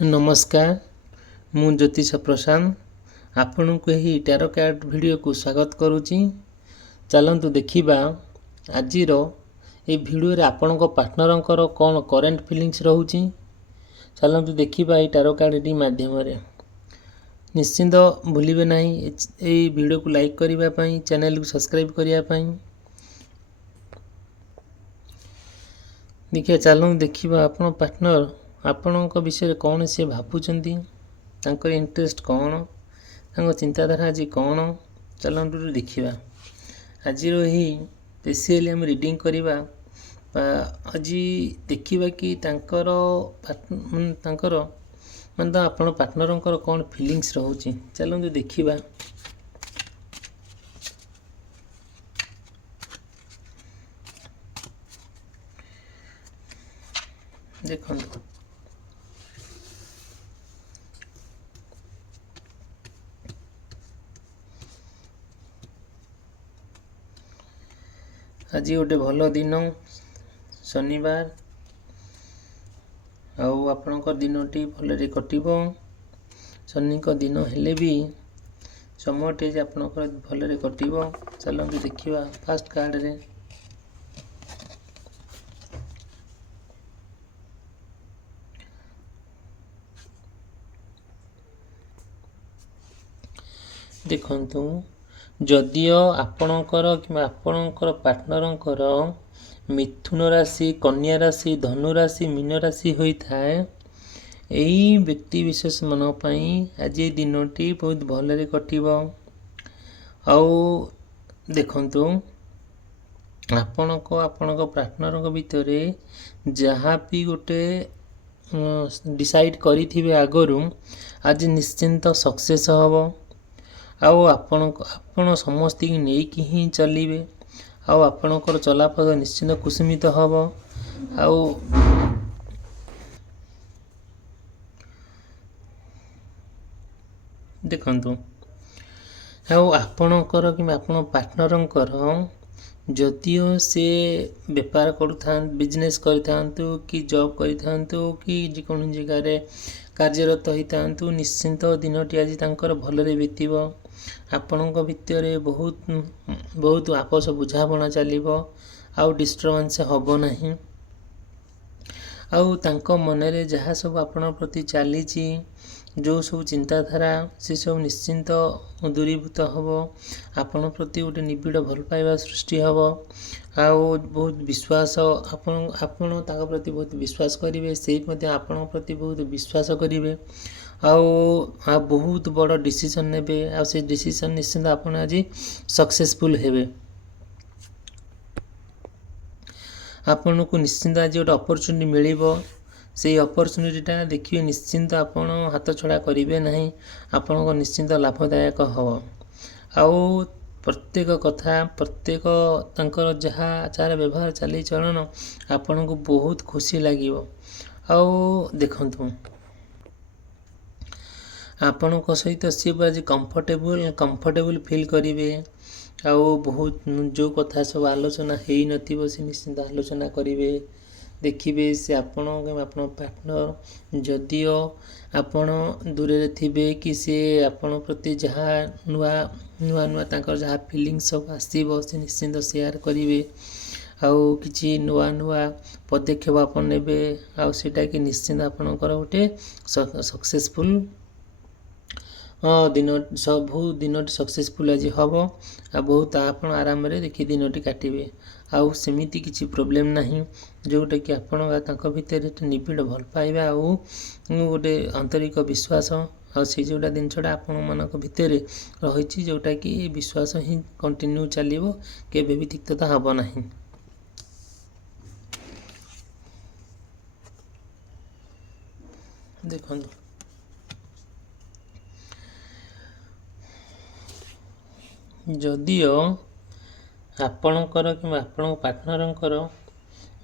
नमस्कार मु ज्योतिष प्रशांत आपण को यही टैरो कार्ड वीडियो को स्वागत करुच्ची। चलतु देखा आज ये वीडियो रे आपण पार्टनर कौन करेन्ट फिलिंग्स रोचे। चलतु देखा ये टैरो कार्ड माध्यम निश्चिंत भूलिबे नहीं ये वीडियो को लाइक करने चैनल को सब्सक्राइब करने। देखिए चलूँ देखा आपण पार्टनर आपणक विषय कौन से भावुंट इंटरेस्ट कौन चिंताधारा आज कौन चलतु देखा। आज ही स्पेशली आम रिडिंग करवा आज देखा कि मतलब आपण पार्टनर कौन फिलिंग्स रोचे। चलतु देखा देखो आज गोटे भल दिन शनिवार आपणकर दिनटी भलरे कटिबो। शनि को दिन हेले भी समयटे आपणकर भलरे कटिबो। चलतु देखिबा फास्ट कार्ड रे देखंतु जदियो आपणकर कि आपणकर पार्टनरंकर मिथुन राशि कन्या राशि धनु राशि मीन राशि होता है यही व्यक्ति विशेष मन पाई आज दिनटी बहुत भलरे कटिबो। आउ देखंतु आपणक पार्टनर भितर जहाँ भी गोटे डिसाइड करिथिबे आगरू आज निश्चिंत सक्सेस हबो। आपण समस्त की नहीं ही चलिए आपणकर चलापथ निश्चिंत कुसुमित हम। देखंतु आपणकर कि आपण पार्टनरंकर जदियो से बेपार करूँ बिजनेस करूँ कि जॉब करूँ कि जेकोन जगह कार्यरत होता निश्चिंत दिनटी आज तांकर भलरे बीतब। आपणक भितर बहुत बहुत आपस बुझाबणा चलिबो आउ डिस्टर्बेंस हबो नहीं। आउ तांको मनरे जहाँ सब आपण प्रति चली जो सब चिंताधारा से सब निश्चिंत दूरीभूत हबो। आपण प्रति गोटे निबिड़ भल पाइबा सृष्टि हबो। आउ बहुत विश्वास आपण तांको प्रति बहुत विश्वास करिवे से मध्ये आपण प्रति बहुत विश्वास करिवे। आ बहुत बड़ डिसीजन नेबे आ से डिसीजन निश्चिंत आपण आज सक्सेसफुल हेबे। आपण को निश्चिंत आज गोटे अपॉर्चुनिटी मिलिबो से अपॉर्चुनिटीटा देखिए निश्चिंत आपण हाथ छड़ा करिवे नहीं आपण को निश्चिंत लाभदायक हो। आउ प्रत्येक कथा प्रत्येक तांकर जहाँ आचार व्यवहार चली चलन आपण को बहुत खुशी लागिवो। आउ देखंतु आपण सहित सी आज कंफर्टेबल फील करिवे। आउ बहुत जो कथा सब आलोचना हेई नथिबो से निश्चिंत आलोचना करिवे देखिए से आपण पार्टनर जदियो आपण दूर थे कि से आपण प्रति जहाँ नुआ नुआ नुआ तांकर जहाँ फीलिंग सब आसो से निश्चिंत शेयर करिवे। आउ किछि नुआ नुआ पदक्षेप आपण नेबे आउ सेटा कि निश्चिंत आपणकर गोटे सक्सेसफुल दिन सबू दिन सक्सेसफुल आज हम आ बहुत आप आराम देखिए दिन काटिबे। आउ सेमिति किछि प्रॉब्लम नहीं जोटा कि आपण भितर निबिड़ भल पाइबा आउ गोटे आंतरिक विश्वास आ से जोटा जिनसटा आपण मानक भितर रही जोटा कि विश्वास ही कंटिन्यू चलिबो केबे भी तिक्तता हबो नहीं। देखो जदियो आपणकर कि आपण पार्टनरंकर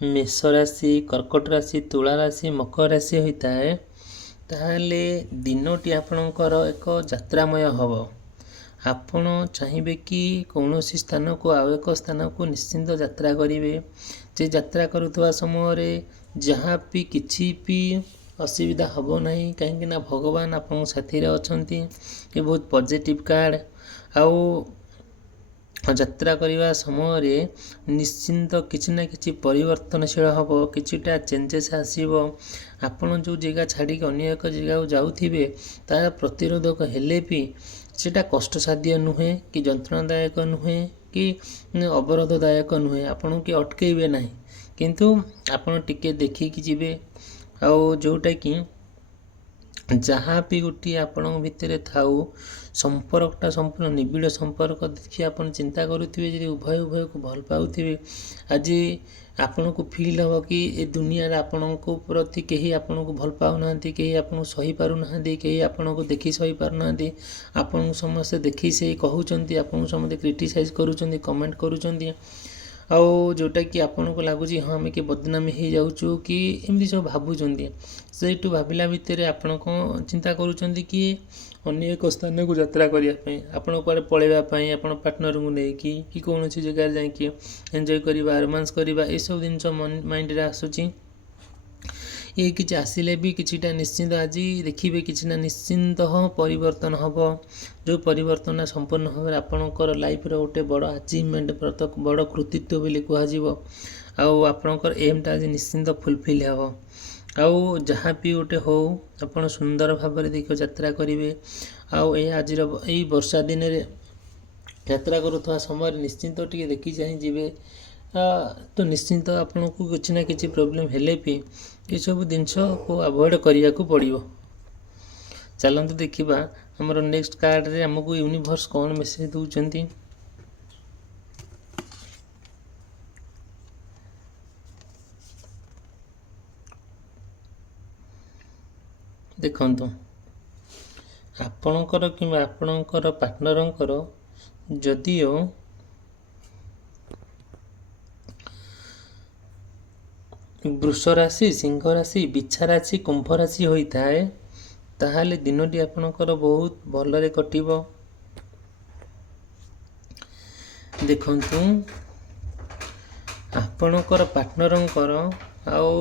मेष राशि कर्कट राशि तुला राशि मकर राशि होता है ताहले दिनटी आपणकर एक यात्रामय हब। आपण चाहिए कि कौन स्थान को आउ एक स्थान को निश्चिंत यात्रा करेंगे। जे यात्रा करुवा समय जहाँ भी किसी भी ଅସୁବିଧା ହେବ ନାହିଁ, କାହିଁକିନା ଭଗବାନ ଆପଣଙ୍କ ସାଥିରେ ଅଛନ୍ତି। ଏ ବହୁତ ପଜିଟିଭ୍ କାର୍ଡ଼। ଆଉ ଯାତ୍ରା କରିବା ସମୟରେ ନିଶ୍ଚିନ୍ତ କିଛି ନା କିଛି ପରିବର୍ତ୍ତନଶୀଳ ହେବ, କିଛିଟା ଚେଞ୍ଜେସ୍ ଆସିବ। ଆପଣ ଯେଉଁ ଜାଗା ଛାଡ଼ିକି ଅନ୍ୟ ଏକ ଜାଗାକୁ ଯାଉଥିବେ, ତାହା ପ୍ରତିରୋଧକ ହେଲେ ବି ସେଇଟା କଷ୍ଟସାଧ୍ୟ ନୁହେଁ, କି ଯନ୍ତ୍ରଣାଦାୟକ ନୁହେଁ, କି ଅବରୋଧଦାୟକ ନୁହେଁ। ଆପଣଙ୍କୁ କିଏ ଅଟକେଇବେ ନାହିଁ, କିନ୍ତୁ ଆପଣ ଟିକେ ଦେଖିକି ଯିବେ। ଆଉ ଯେଉଁଟାକି ଯାହା ବି ଗୋଟିଏ ଆପଣଙ୍କ ଭିତରେ ଥାଉ, ସମ୍ପର୍କଟା ସମ୍ପୂର୍ଣ୍ଣ ନିବିଡ଼ ସମ୍ପର୍କ ଦେଖି ଆପଣ ଚିନ୍ତା କରୁଥିବେ। ଯଦି ଉଭୟ ଉଭୟକୁ ଭଲ ପାଉଥିବେ, ଆଜି ଆପଣଙ୍କୁ ଫିଲ୍ ହେବ କି ଏ ଦୁନିଆରେ ଆପଣଙ୍କ ପ୍ରତି କେହି ଆପଣଙ୍କୁ ଭଲ ପାଉନାହାନ୍ତି, କେହି ଆପଣଙ୍କୁ ସହିପାରୁନାହାନ୍ତି, କେହି ଆପଣଙ୍କୁ ଦେଖି ସହିପାରୁନାହାନ୍ତି। ଆପଣଙ୍କୁ ସମସ୍ତେ ଦେଖି ସେଇ କହୁଛନ୍ତି, ଆପଣଙ୍କୁ ସମସ୍ତେ କ୍ରିଟିସାଇଜ୍ କରୁଛନ୍ତି, କମେଣ୍ଟ କରୁଛନ୍ତି। ଆଉ ଯେଉଁଟାକି ଆପଣଙ୍କୁ ଲାଗୁଛି ହଁ ଆମେ କିଏ ବଦନାମୀ ହେଇଯାଉଛୁ କି ଏମିତି ସବୁ ଭାବୁଛନ୍ତି। ସେଇଠୁ ଭାବିଲା ଭିତରେ ଆପଣ କ'ଣ ଚିନ୍ତା କରୁଛନ୍ତି କି ଅନ୍ୟ ଏକ ସ୍ଥାନକୁ ଯାତ୍ରା କରିବା ପାଇଁ, ଆପଣ କୁଆଡ଼େ ପଳାଇବା ପାଇଁ, ଆପଣ ପାର୍ଟନରଙ୍କୁ ନେଇକି କି କୌଣସି ଜାଗାରେ ଯାଇକି ଏନ୍ଜୟ କରିବା, ରୋମାନ୍ସ କରିବା, ଏସବୁ ଜିନିଷ ମାଇଣ୍ଡରେ ଆସୁଛି। ଇଏ କିଛି ଆସିଲେ ବି କିଛିଟା ନିଶ୍ଚିନ୍ତ ଆଜି ଦେଖିବେ କିଛି ନା ନିଶ୍ଚିନ୍ତ ପରିବର୍ତ୍ତନ ହେବ। ଯେଉଁ ପରିବର୍ତ୍ତନ ସମ୍ପୂର୍ଣ୍ଣ ଭାବରେ ଆପଣଙ୍କର ଲାଇଫ୍ର ଗୋଟେ ବଡ଼ ଆଚିଭମେଣ୍ଟ, ବଡ଼ କୃତିତ୍ୱ ବୋଲି କୁହାଯିବ। ଆଉ ଆପଣଙ୍କର ଏମ୍ଟା ଆଜି ନିଶ୍ଚିନ୍ତ ଫୁଲଫିଲ୍ ହେବ। ଆଉ ଯାହା ବି ଗୋଟେ ହେଉ, ଆପଣ ସୁନ୍ଦର ଭାବରେ ଦୀର୍ଘ ଯାତ୍ରା କରିବେ। ଆଉ ଆଜିର ଏଇ ବର୍ଷା ଦିନରେ ଯାତ୍ରା କରୁଥିବା ସମୟରେ ନିଶ୍ଚିନ୍ତ ଟିକେ ଦେଖି ଚାହିଁ ଯିବେ। ତ ନିଶ୍ଚିନ୍ତ ଆପଣଙ୍କୁ କିଛି ନା କିଛି ପ୍ରୋବ୍ଲେମ୍ ହେଲେ ବି ଏସବୁ ଜିନିଷକୁ ଆଭଏଡ଼୍ କରିବାକୁ ପଡ଼ିବ। ଚାଲନ୍ତୁ ଦେଖିବା ଆମର ନେକ୍ସଟ କାର୍ଡ଼ରେ ଆମକୁ ୟୁନିଭର୍ସ କ'ଣ ମେସେଜ ଦେଉଛନ୍ତି। ଦେଖନ୍ତୁ, ଆପଣଙ୍କର କିମ୍ବା ଆପଣଙ୍କର ପାର୍ଟନରଙ୍କର ଯଦିଓ ବୃଷ ରାଶି, ସିଂହ ରାଶି, ବିଛା ରାଶି, କୁମ୍ଭ ରାଶି ହୋଇଥାଏ, ତାହେଲେ ଦିନଟି ଆପଣଙ୍କର ବହୁତ ଭଲରେ କଟିବ। ଦେଖନ୍ତୁ, ଆପଣଙ୍କର ପାର୍ଟନରଙ୍କର ଆଉ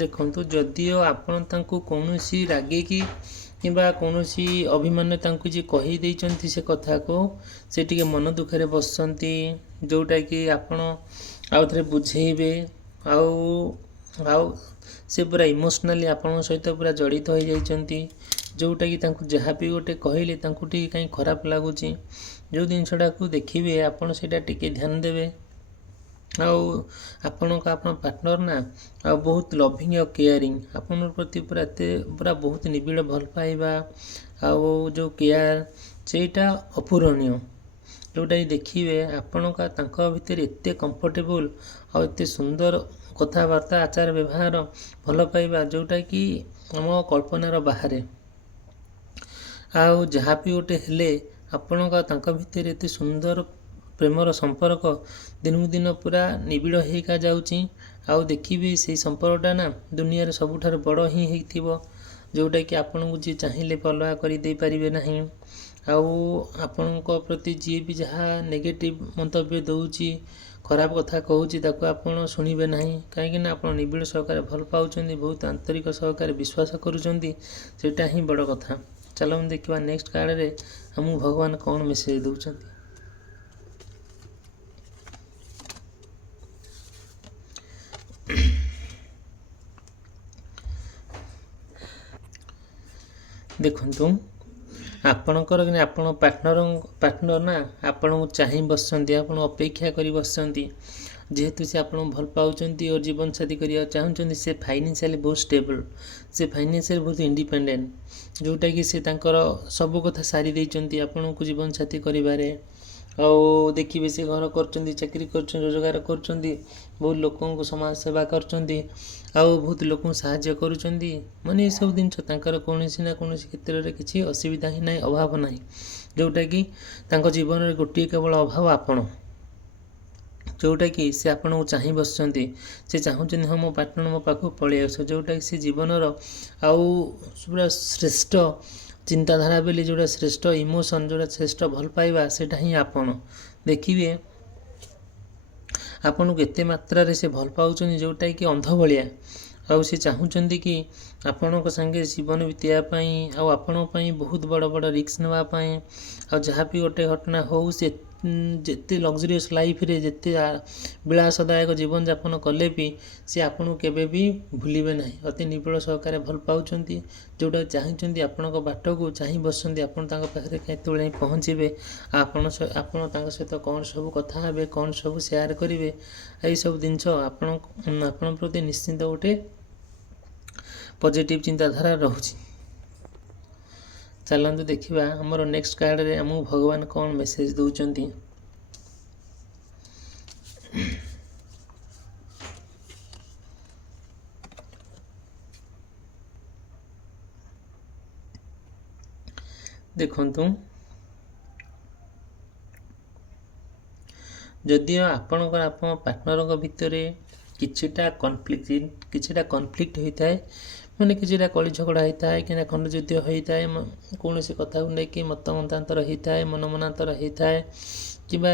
ଦେଖନ୍ତୁ, ଯଦିଓ ଆପଣ ତାଙ୍କୁ କୌଣସି ରାଗିକି କିମ୍ବା କୌଣସି ଅଭିମାନ ତାଙ୍କୁ ଯିଏ କହିଦେଇଛନ୍ତି ସେ କଥାକୁ, ସେ ଟିକେ ମନ ଦୁଃଖରେ ବସିଛନ୍ତି। ଯେଉଁଟାକି ଆପଣ ଆଉ ଥରେ ବୁଝେଇବେ। ଆଉ ସେ ପୁରା ଇମୋସନାଲି ଆପଣଙ୍କ ସହିତ ପୁରା ଜଡ଼ିତ ହୋଇଯାଇଛନ୍ତି। ଯେଉଁଟାକି ତାଙ୍କୁ ଯାହା ବି ଗୋଟେ କହିଲେ ତାଙ୍କୁ ଟିକେ କାହିଁ ଖରାପ ଲାଗୁଛି। ଯେଉଁ ଜିନିଷଟାକୁ ଦେଖିବେ ଆପଣ ସେଇଟା ଟିକେ ଧ୍ୟାନ ଦେବେ। ଆଉ ଆପଣ ପାର୍ଟନର ନା, ଆଉ ବହୁତ ଲଭିଂ ଆଉ କେୟାରିଂ, ଆପଣଙ୍କ ପ୍ରତି ପୁରା ବହୁତ ନିବିଡ଼ ଭଲ ପାଇବା ଆଉ ଯେଉଁ କେୟାର, ସେଇଟା ଅପୂରଣୀୟ। ଯେଉଁଟାକି ଦେଖିବେ ତାଙ୍କ ଭିତରେ ଏତେ କମ୍ଫର୍ଟେବୁଲ୍ ଆଉ ଏତେ ସୁନ୍ଦର କଥାବାର୍ତ୍ତା, ଆଚାର ବ୍ୟବହାର, ଭଲ ପାଇବା, ଯେଉଁଟାକି ଆମ କଳ୍ପନାର ବାହାରେ। ଆଉ ଯାହା ବି ଗୋଟେ ହେଲେ ତାଙ୍କ ଭିତରେ ଏତେ ସୁନ୍ଦର ପ୍ରେମର ସମ୍ପର୍କ ଦିନକୁ ଦିନ ପୁରା ନିବିଡ଼ ହେଇକା ଯାଉଛି। ଆଉ ଦେଖିବି ସେଇ ସମ୍ପର୍କଟା ନା ଦୁନିଆରେ ସବୁଠାରୁ ବଡ଼ ହିଁ ହେଇଥିବ। ଯେଉଁଟାକି ଆପଣଙ୍କୁ ଯିଏ ଚାହିଁଲେ ବି ଅଲଗା କରିଦେଇପାରିବେ ନାହିଁ। ଆଉ ଆପଣଙ୍କ ପ୍ରତି ଯିଏ ବି ଯାହା ନେଗେଟିଭ୍ ମନ୍ତବ୍ୟ ଦେଉଛି, ଖରାପ କଥା କହୁଛି, ତାକୁ ଆପଣ ଶୁଣିବେ ନାହିଁ। କାହିଁକିନା ଆପଣ ନିବିଡ଼ ସହକାରେ ଭଲ ପାଉଛନ୍ତି, ବହୁତ ଆନ୍ତରିକ ସହକାରେ ବିଶ୍ୱାସ କରୁଛନ୍ତି। ସେଇଟା ହିଁ ବଡ଼ କଥା। ଚାଲନ୍ତୁ ଦେଖିବା ନେକ୍ସଟ କାର୍ଡ଼ରେ ଆମକୁ ଭଗବାନ କ'ଣ ମେସେଜ ଦେଉଛନ୍ତି। ଦେଖନ୍ତୁ, ଆପଣଙ୍କର ଆପଣ ପାର୍ଟନର ନା ଆପଣଙ୍କୁ ଚାହିଁ ବସିଛନ୍ତି, ଆପଣ ଅପେକ୍ଷା କରି ବସିଛନ୍ତି। ଯେହେତୁ ସେ ଆପଣଙ୍କୁ ଭଲ ପାଉଛନ୍ତି ଓ ଜୀବନସାଥୀ କରିବାକୁ ଚାହୁଁଛନ୍ତି, ସେ ଫାଇନାନ୍ସିଆଲି ବହୁତ ଷ୍ଟେବଲ୍, ସେ ଫାଇନାନ୍ସିଆଲି ବହୁତ ଇଣ୍ଡିପେଣ୍ଡେଣ୍ଟ। ଯେଉଁଟାକି ସେ ତାଙ୍କର ସବୁ କଥା ସାରି ଦେଇଛନ୍ତି ଆପଣଙ୍କୁ ଜୀବନସାଥୀ କରିବାରେ। ଆଉ ଦେଖିବେ ସେ ଘର କରୁଛନ୍ତି, ଚାକିରି କରୁଛନ୍ତି, ରୋଜଗାର କରୁଛନ୍ତି, ବହୁତ ଲୋକଙ୍କୁ ସମାଜ ସେବା କରୁଛନ୍ତି, ଆଉ ବହୁତ ଲୋକଙ୍କୁ ସାହାଯ୍ୟ କରୁଛନ୍ତି। ମାନେ ଏସବୁ ଜିନିଷ ତାଙ୍କର କୌଣସି ନା କୌଣସି କ୍ଷେତ୍ରରେ କିଛି ଅସୁବିଧା ହିଁ ନାହିଁ, ଅଭାବ ନାହିଁ। ଯେଉଁଟାକି ତାଙ୍କ ଜୀବନରେ ଗୋଟିଏ କେବଳ ଅଭାବ ଆପଣ। ଯେଉଁଟାକି ସେ ଆପଣଙ୍କୁ ଚାହିଁ ବସିଛନ୍ତି। ସେ ଚାହୁଁଛନ୍ତି ହଁ ମୋ ପାର୍ଟନର ମୋ ପାଖକୁ ପଳେଇ ଆସୁ। ଯେଉଁଟାକି ସେ ଜୀବନର ଆଉ ପୁରା ଶ୍ରେଷ୍ଠ ଚିନ୍ତାଧାରା ବୋଲି, ଯେଉଁଟା ଶ୍ରେଷ୍ଠ ଇମୋସନ୍, ଯେଉଁଟା ଶ୍ରେଷ୍ଠ ଭଲ ପାଇବା, ସେଇଟା ହିଁ ଆପଣ। ଦେଖିବେ ଆପଣଙ୍କୁ ଏତେ ମାତ୍ରାରେ ସେ ଭଲ ପାଉଛନ୍ତି, ଯେଉଁଟାକି ଅନ୍ଧ ଭଳିଆ। ଆଉ ସେ ଚାହୁଁଛନ୍ତି କି ଆପଣଙ୍କ ସାଙ୍ଗେ ଜୀବନ ବିତେଇବା ପାଇଁ, ଆଉ ଆପଣଙ୍କ ପାଇଁ ବହୁତ ବଡ଼ ବଡ଼ ରିସ୍କ ନେବା ପାଇଁ। ଆଉ ଯାହା ବି ଗୋଟେ ଘଟଣା ହେଉ, ସେ ଯେତେ ଲକ୍ଜରିୟସ୍ ଲାଇଫ୍ରେ ଯେତେ ବିଳାସଦାୟକ ଜୀବନଯାପନ କଲେ ବି ସେ ଆପଣଙ୍କୁ କେବେ ବି ଭୁଲିବେ ନାହିଁ। ଅତି ନିବିଡ଼ ସହକାରେ ଭଲ ପାଉଛନ୍ତି, ଯେଉଁଟା ଚାହିଁଛନ୍ତି ଆପଣଙ୍କ ବାଟକୁ ଚାହିଁ ବସନ୍ତି ଆପଣ ତାଙ୍କ ପାଖରେ କେତେବେଳେ ପହଞ୍ଚିବେ, ଆପଣ ତାଙ୍କ ସହିତ କ'ଣ ସବୁ କଥା ହେବେ, କ'ଣ ସବୁ ସେୟାର କରିବେ, ଏହିସବୁ ଜିନିଷ ଆପଣଙ୍କ ପ୍ରତି ନିଶ୍ଚିନ୍ତ ଗୋଟେ ପଜିଟିଭ୍ ଚିନ୍ତାଧାରା ରହୁଛି। ଚାଲନ୍ତୁ ଦେଖିବା ଆମର ନେକ୍ସଟ କାର୍ଡ଼ରେ ଆମକୁ ଭଗବାନ କ'ଣ ମେସେଜ ଦେଉଛନ୍ତି। ଦେଖନ୍ତୁ, ଯଦିଓ ଆପଣଙ୍କ ପାର୍ଟନରଙ୍କ ଭିତରେ କିଛିଟା କନଫ୍ଲିକ୍ଟ ହୋଇଥାଏ, ମାନେ କିଛିଟା କଳି ଝଗଡ଼ା ହୋଇଥାଏ, କିମ୍ବା ଖଣ୍ଡଯୁଦ୍ଧ ହୋଇଥାଏ, କୌଣସି କଥାକୁ ନେଇକି ମତାନ୍ତର ହୋଇଥାଏ, ମନାନ୍ତର ହୋଇଥାଏ, କିମ୍ବା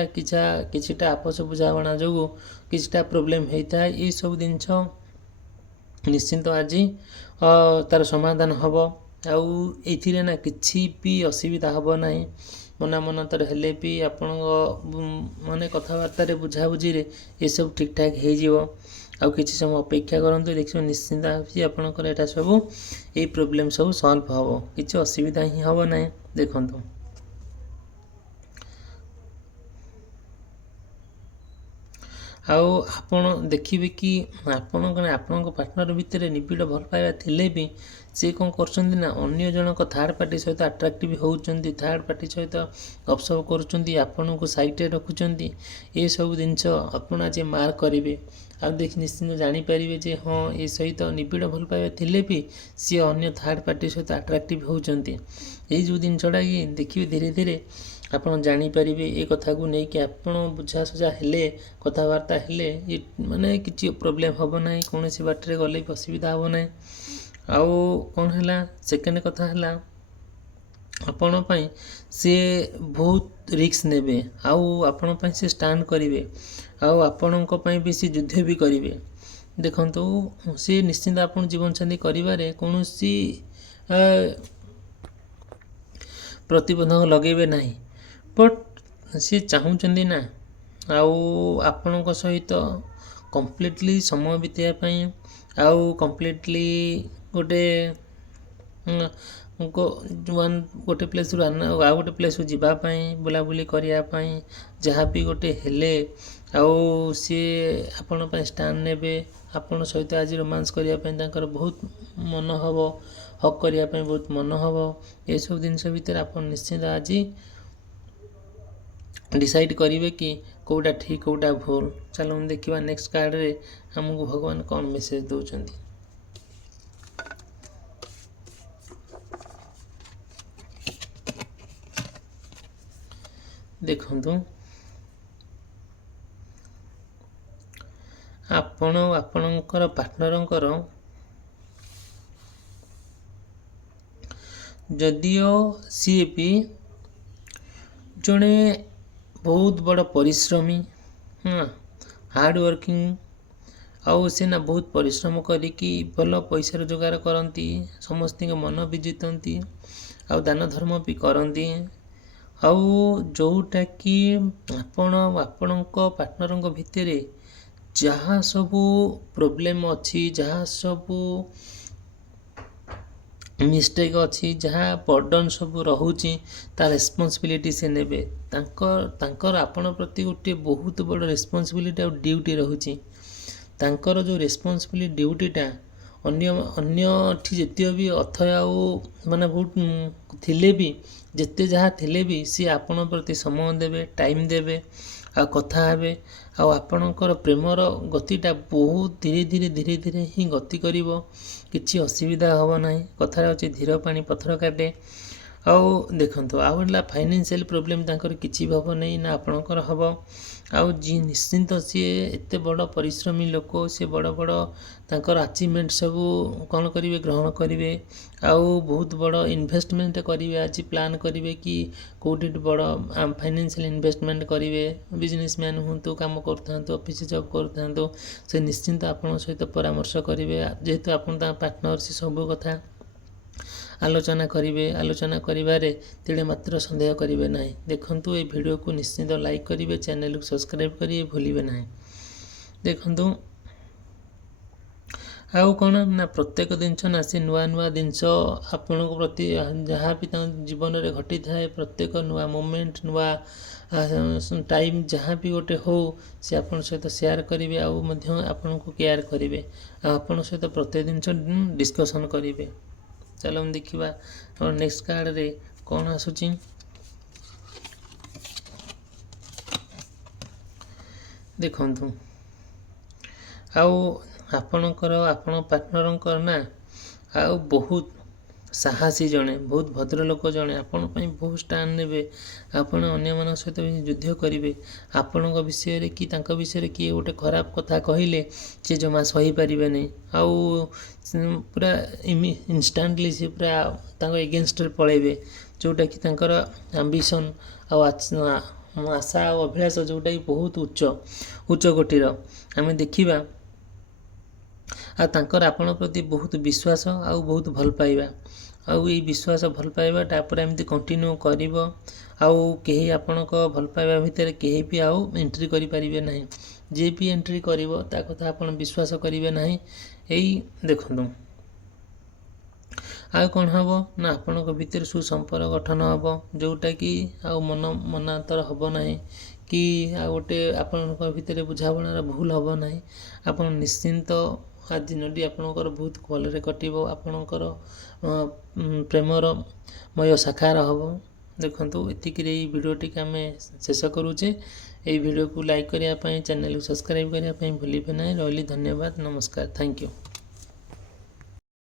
କିଛିଟା ଆପୋଷ ବୁଝାମଣା ଯୋଗୁଁ କିଛିଟା ପ୍ରୋବ୍ଲେମ୍ ହୋଇଥାଏ। ଏଇସବୁ ଜିନିଷ ନିଶ୍ଚିନ୍ତ ଆଜି ତା'ର ସମାଧାନ ହେବ। ଆଉ ଏଇଥିରେ ନା କିଛି ବି ଅସୁବିଧା ହେବ ନାହିଁ। ମନାନ୍ତର ହେଲେ ବି ଆପଣଙ୍କ ମାନେ କଥାବାର୍ତ୍ତାରେ ବୁଝାବୁଝିରେ ଏସବୁ ଠିକ୍ଠାକ୍ ହେଇଯିବ। ଆଉ କିଛି ସମୟ ଅପେକ୍ଷା କରନ୍ତୁ, ଦେଖିବେ ନିଶ୍ଚିନ୍ତ ଆପଣଙ୍କର ଏଇଟା ସବୁ ଏଇ ପ୍ରୋବ୍ଲେମ୍ ସବୁ ସଲ୍ଭ ହେବ, କିଛି ଅସୁବିଧା ହିଁ ହେବ ନାହିଁ। ଦେଖନ୍ତୁ, ଆଉ ଆପଣ ଦେଖିବେ କି ଆପଣଙ୍କ ପାର୍ଟନର ଭିତରେ ନିବିଡ଼ ଭଲ ପାଇବା ଥିଲେ ବି ସେ କ'ଣ କରୁଛନ୍ତି ନା ଅନ୍ୟ ଜଣଙ୍କ ଥାର୍ଡ଼ ପାର୍ଟି ସହିତ ଆଟ୍ରାକ୍ଟିଭ୍ ହେଉଛନ୍ତି, ଥାର୍ଡ଼ ପାର୍ଟି ସହିତ ଗପସପ କରୁଛନ୍ତି, ଆପଣଙ୍କୁ ସାଇଡ଼୍ରେ ରଖୁଛନ୍ତି। ଏସବୁ ଜିନିଷ ଆପଣ ଆଜି ମାର୍କ କରିବେ, ଆଉ ଦେଖି ନିଶ୍ଚିନ୍ତ ଜାଣିପାରିବେ ଯେ ହଁ ଏ ସହିତ ନିବିଡ଼ ଭଲ ପାଇବା ଥିଲେ ବି ସିଏ ଅନ୍ୟ ଥାର୍ଡ଼ ପାର୍ଟି ସହିତ ଆଟ୍ରାକ୍ଟିଭ୍ ହେଉଛନ୍ତି। ଏଇ ଯେଉଁ ଜିନିଷଟା କି ଦେଖିବେ ଧୀରେ ଧୀରେ ଆପଣ ଜାଣିପାରିବେ। ଏ କଥାକୁ ନେଇକି ଆପଣ ବୁଝାସୁଝା ହେଲେ, କଥାବାର୍ତ୍ତା ହେଲେ ମାନେ କିଛି ପ୍ରୋବ୍ଲେମ୍ ହେବ ନାହିଁ, କୌଣସି ବାଟରେ ଗଲେ ବି ଅସୁବିଧା ହେବ ନାହିଁ। ଆଉ କ'ଣ ହେଲା, ସେକେଣ୍ଡ କଥା ହେଲା ଆପଣ ପାଇଁ ସିଏ ବହୁତ ରିସ୍କ ନେବେ, ଆଉ ଆପଣ ପାଇଁ ସେ ଷ୍ଟାଣ୍ଡ କରିବେ, ଆଉ ଆପଣଙ୍କ ପାଇଁ ବି ସେ ଯୁଦ୍ଧ ବି କରିବେ। ଦେଖନ୍ତୁ, ସେ ନିଶ୍ଚିନ୍ତ ଆପଣ ଜୀବନସାଥୀ କରିବାରେ କୌଣସି ପ୍ରତିବନ୍ଧକ ଲଗାଇବେ ନାହିଁ। ବଟ୍ ସେ ଚାହୁଁଛନ୍ତି ନା ଆଉ ଆପଣଙ୍କ ସହିତ କମ୍ପ୍ଲିଟଲି ସମୟ ବିତାଇବା ପାଇଁ, ଆଉ କମ୍ପ୍ଲିଟଲି ଗୋଟେ ପ୍ଲେସ୍ରୁ ଆଉ ଗୋଟେ ପ୍ଲେସ୍କୁ ଯିବା ପାଇଁ, ବୁଲାବୁଲି କରିବା ପାଇଁ, ଯାହା ବି ଗୋଟେ ହେଲେ ଆଉ ସିଏ ଆପଣ ପାଇଁ ଷ୍ଟାଣ୍ଡ ନେବେ। ଆପଣ ସହିତ ଆଜି ରୋମାନ୍ସ କରିବା ପାଇଁ ତାଙ୍କର ବହୁତ ମନ ହେବ, ହକ୍ କରିବା ପାଇଁ ବହୁତ ମନ ହେବ। ଏସବୁ ଜିନିଷ ଭିତରେ ଆପଣ ନିଶ୍ଚିନ୍ତ ଆଜି ଡିସାଇଡ଼୍ କରିବେ କି କେଉଁଟା ଠିକ୍ କେଉଁଟା ଭୁଲ। ଚାଲନ୍ତୁ ଦେଖିବା ନେକ୍ସଟ କାର୍ଡ଼ରେ ଆମକୁ ଭଗବାନ କ'ଣ ମେସେଜ ଦେଉଛନ୍ତି। ଦେଖନ୍ତୁ, ଆପଣ ଆପଣଙ୍କର ପାର୍ଟନରଙ୍କର ଯଦିଓ ସିଏ ବି ଜଣେ ବହୁତ ବଡ଼ ପରିଶ୍ରମୀ, ହାର୍ଡ଼ୱାର୍କିଂ, ଆଉ ସେ ନା ବହୁତ ପରିଶ୍ରମ କରିକି ଭଲ ପଇସା ରୋଜଗାର କରନ୍ତି, ସମସ୍ତଙ୍କ ମନ ବି ଜିତନ୍ତି, ଆଉ ଦାନ ଧର୍ମ ବି କରନ୍ତି। ଆଉ ଯେଉଁଟାକି ଆପଣ ଆପଣଙ୍କ ପାର୍ଟନରଙ୍କ ଭିତରେ ଯାହା ସବୁ ପ୍ରୋବ୍ଲେମ୍ ଅଛି, ଯାହା ସବୁ ମିଷ୍ଟେକ୍ ଅଛି, ଯାହା ବର୍ଡ଼ନ୍ ସବୁ ରହୁଛି, ତା ରେସ୍ପନ୍ସିବିଲିଟି ସେ ନେବେ। ତାଙ୍କର ଆପଣ ପ୍ରତି ଗୋଟିଏ ବହୁତ ବଡ଼ ରେସ୍ପନ୍ସିବିଲିଟି ଆଉ ଡ୍ୟୁଟି ରହୁଛି। ତାଙ୍କର ଯେଉଁ ରେସ୍ପନ୍ସିବିଲିଟି ଡ୍ୟୁଟିଟା ଅନ୍ୟଠି ଯେତିକ ବି ଅଥୟ ଆଉ ମାନେ ବହୁତ ଥିଲେ ବି, ଯେତେ ଯାହା ଥିଲେ ବି ସିଏ ଆପଣଙ୍କ ପ୍ରତି ସମୟ ଦେବେ, ଟାଇମ୍ ଦେବେ, ଆଉ କଥା ହେବେ। ଆଉ ଆପଣଙ୍କର ପ୍ରେମର ଗତିଟା ବହୁତ ଧୀରେ ଧୀରେ ହିଁ ଗତି କରିବ, କିଛି ଅସୁବିଧା ହେବ ନାହିଁ। କଥାରେ ଅଛି ଧୀର ପାଣି ପଥର କାଟେ। ଆଉ ଦେଖନ୍ତୁ ଆଉ ହେଲା ଫାଇନାନ୍ସିଆଲ ପ୍ରୋବ୍ଲେମ୍ ତାଙ୍କର କିଛି ବି ହେବ ନାହିଁ ନା ଆପଣଙ୍କର ହେବ। ଆଉ ଯିଏ ନିଶ୍ଚିନ୍ତ ସିଏ ଏତେ ବଡ଼ ପରିଶ୍ରମୀ ଲୋକ, ସିଏ ବଡ଼ ବଡ଼ ତାଙ୍କର ଆଚିଭମେଣ୍ଟ ସବୁ କ'ଣ କରିବେ ଗ୍ରହଣ କରିବେ। ଆଉ ବହୁତ ବଡ଼ ଇନଭେଷ୍ଟମେଣ୍ଟ କରିବେ, ଆଜି ପ୍ଲାନ୍ କରିବେ କି କେଉଁଠି ବଡ଼ ଫାଇନାନ୍ସିଆଲ ଇନଭେଷ୍ଟମେଣ୍ଟ କରିବେ। ବିଜନେସମ୍ୟାନ୍ ହୁଅନ୍ତୁ, କାମ କରୁଥାନ୍ତୁ, ଅଫିସ୍ ଜବ୍ କରୁଥାନ୍ତୁ, ସେ ନିଶ୍ଚିନ୍ତ ଆପଣଙ୍କ ସହିତ ପରାମର୍ଶ କରିବେ। ଯେହେତୁ ଆପଣ ତାଙ୍କ ପାର୍ଟନର, ସେ ସବୁ କଥା ଆଲୋଚନା କରିବେ। ଆଲୋଚନା କରିବାରେ ତିଳେ ମାତ୍ର ସନ୍ଦେହ କରିବେ ନାହିଁ। ଦେଖନ୍ତୁ এই ଭିଡ଼ିଓକୁ ନିଶ୍ଚିନ୍ତ ଲାଇକ୍ କରିବେ, ଚ୍ୟାନେଲକୁ ସବସ୍କ୍ରାଇବ୍ କରିବେ ଭୁଲିବେ ନାହିଁ। ଦେଖନ୍ତୁ ଆଉ କ'ଣ ନା ପ୍ରତ୍ୟେକ ଜିନିଷ ନା ସେ ନୂଆ ନୂଆ ଜିନିଷ ଆପଣଙ୍କ ପ୍ରତି ଯାହା ବି ତାଙ୍କ ଜୀବନରେ ଘଟିଥାଏ, ପ୍ରତ୍ୟେକ ନୂଆ ମୋମେଣ୍ଟ, ନୂଆ ଟାଇମ୍ ଯାହା ବି ଗୋଟେ ହଉ ସେ ଆପଣଙ୍କ ସହିତ ସେୟାର କରିବେ। ଆଉ ମଧ୍ୟ ଆପଣଙ୍କୁ କେୟାର କରିବେ, ଆଉ ଆପଣଙ୍କ ସହିତ ପ୍ରତ୍ୟେକ ଜିନିଷ ଡିସ୍କସନ୍ କରିବେ। ଚାଲନ୍ତୁ ଦେଖିବା ଆମର ନେକ୍ସଟ କାର୍ଡ଼ରେ କ'ଣ ଆସୁଛି। ଦେଖନ୍ତୁ ଆଉ ଆପଣଙ୍କର ଆପଣ ପାର୍ଟନରଙ୍କର ନା ଆଉ ବହୁତ ସାହସୀ ଜଣେ, ବହୁତ ଭଦ୍ରଲୋକ ଜଣେ, ଆପଣ ପାଇଁ ବହୁତ ଷ୍ଟାଣ୍ଡ ନେବେ। ଆପଣ ଅନ୍ୟମାନଙ୍କ ସହିତ ଯୁଦ୍ଧ କରିବେ। ଆପଣଙ୍କ ବିଷୟରେ କି ତାଙ୍କ ବିଷୟରେ କିଏ ଗୋଟେ ଖରାପ କଥା କହିଲେ ସେ ଜମା ସହିପାରିବେନି। ଆଉ ପୁରା ଇନଷ୍ଟାଣ୍ଟଲି ସେ ପୁରା ତାଙ୍କ ଏଗେନଷ୍ଟରେ ପଳେଇବେ, ଯେଉଁଟାକି ତାଙ୍କର ଆମ୍ବିସନ୍ ଆଉ ଆଶା ଆଉ ଅଭିଳାଷ ଯେଉଁଟାକି ବହୁତ ଉଚ୍ଚ କୋଟିର ଆମେ ଦେଖିବା। ଆଉ ତାଙ୍କର ଆପଣଙ୍କ ପ୍ରତି ବହୁତ ବିଶ୍ୱାସ ଆଉ ବହୁତ ଭଲ ପାଇବା। ଆଉ ଏଇ ବିଶ୍ୱାସ ଭଲ ପାଇବାଟା ପୁରା ଏମିତି କଣ୍ଟିନ୍ୟୁ କରିବ। ଆଉ କେହି ଆପଣଙ୍କ ଭଲ ପାଇବା ଭିତରେ କେହି ବି ଆଉ ଏଣ୍ଟ୍ରି କରିପାରିବେ ନାହିଁ। ଯିଏ ବି ଏଣ୍ଟ୍ରି କରିବ ତା କଥା ଆପଣ ବିଶ୍ୱାସ କରିବେ ନାହିଁ। ଏଇ ଦେଖନ୍ତୁ ଆଉ କ'ଣ ହେବ ନା ଆପଣଙ୍କ ଭିତରେ ସୁସମ୍ପର୍କ ଗଠନ ହେବ, ଯେଉଁଟାକି ଆଉ ମନାନ୍ତର ହେବ ନାହିଁ କି ଆଉ ଗୋଟେ ଆପଣଙ୍କ ଭିତରେ ବୁଝାମଣାର ଭୁଲ ହେବ ନାହିଁ। ଆପଣ ନିଶ୍ଚିନ୍ତ ଆଜି ଦିନଟି ଆପଣଙ୍କର ବହୁତ ଭଲରେ କଟିବ। ଆପଣଙ୍କର ପ୍ରେମମୟ ସାକାର ହେବ। ଦେଖନ୍ତୁ ଏତିକିରେ ଏଇ ଭିଡ଼ିଓଟିକୁ ଆମେ ଶେଷ କରୁଛେ। ଏଇ ଭିଡ଼ିଓକୁ ଲାଇକ୍ କରିବା ପାଇଁ, ଚ୍ୟାନେଲକୁ ସବସ୍କ୍ରାଇବ୍ କରିବା ପାଇଁ ଭୁଲିବେ ନାହିଁ। ରହିଲି, ଧନ୍ୟବାଦ, ନମସ୍କାର, ଥ୍ୟାଙ୍କ ୟୁ।